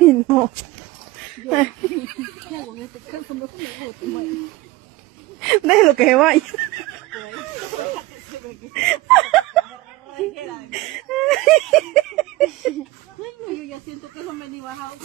Ay, no. Déjalo que se vaya. Ay, no, yo ya siento que eso me ni bajado.